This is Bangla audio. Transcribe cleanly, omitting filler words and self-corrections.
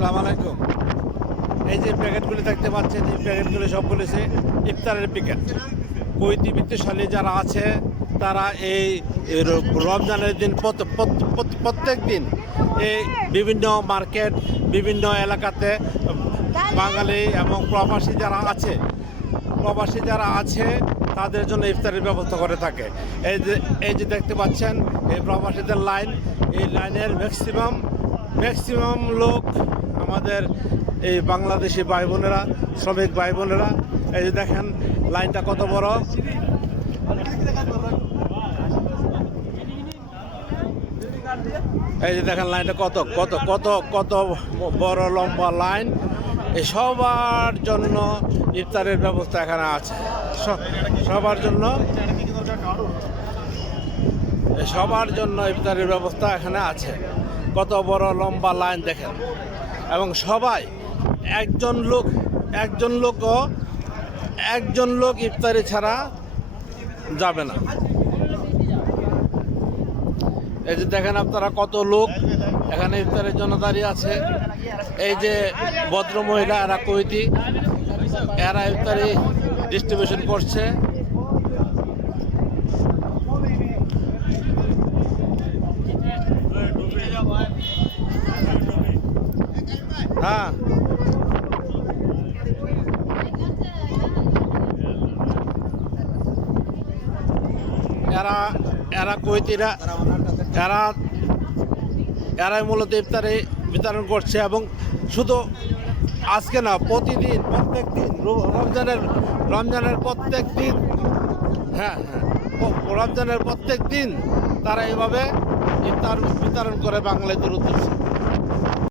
আসসালামু আলাইকুম। এই যে প্যাকেটগুলি দেখতে পাচ্ছেন, এই প্যাকেটগুলি সবগুলি হচ্ছে ইফতারের প্যাকেট। কুয়েতি বিত্তশালী যারা আছে তারা এই রমজানের দিন প্রত্যেক দিন এই বিভিন্ন মার্কেট, বিভিন্ন এলাকাতে বাঙালি এবং প্রবাসী যারা আছে তাদের জন্য ইফতারের ব্যবস্থা করে থাকে। এই যে দেখতে পাচ্ছেন এই প্রবাসীদের লাইন, এই লাইনের ম্যাক্সিমাম লোক আমাদের এই বাংলাদেশি ভাই বোনেরা, শ্রমিক ভাই বোনেরা। এই যে দেখেন লাইনটা কত বড়। এই যে দেখেন লাইনটা কত কত কত কত বড় লম্বা লাইন। এই সবার জন্য ইফতারের ব্যবস্থা এখানে আছে। সবার জন্য ইফতারের ব্যবস্থা এখানে আছে। কত বড় লম্বা লাইন দেখেন। এবং সবাই একজন লোক ইফতারি ছাড়া যাবে না। এই যে দেখেন আপনারা কত লোক এখানে ইফতারের জন্য দাঁড়িয়ে আছে। এই যে ভদ্র মহিলা, এরা কুয়েতি, এরা ইফতারি ডিস্ট্রিবিউশন করছে। হ্যাঁ, এরা কুয়েতিরা, এরাই মূলত ইফতারি বিতরণ করছে। এবং শুধু আজকে না, প্রত্যেক দিন রমজানের প্রত্যেক দিন, রমজানের প্রত্যেক দিন তারা এইভাবে ইফতার বিতরণ করে বাঙালিদের উদ্দেশ্যে।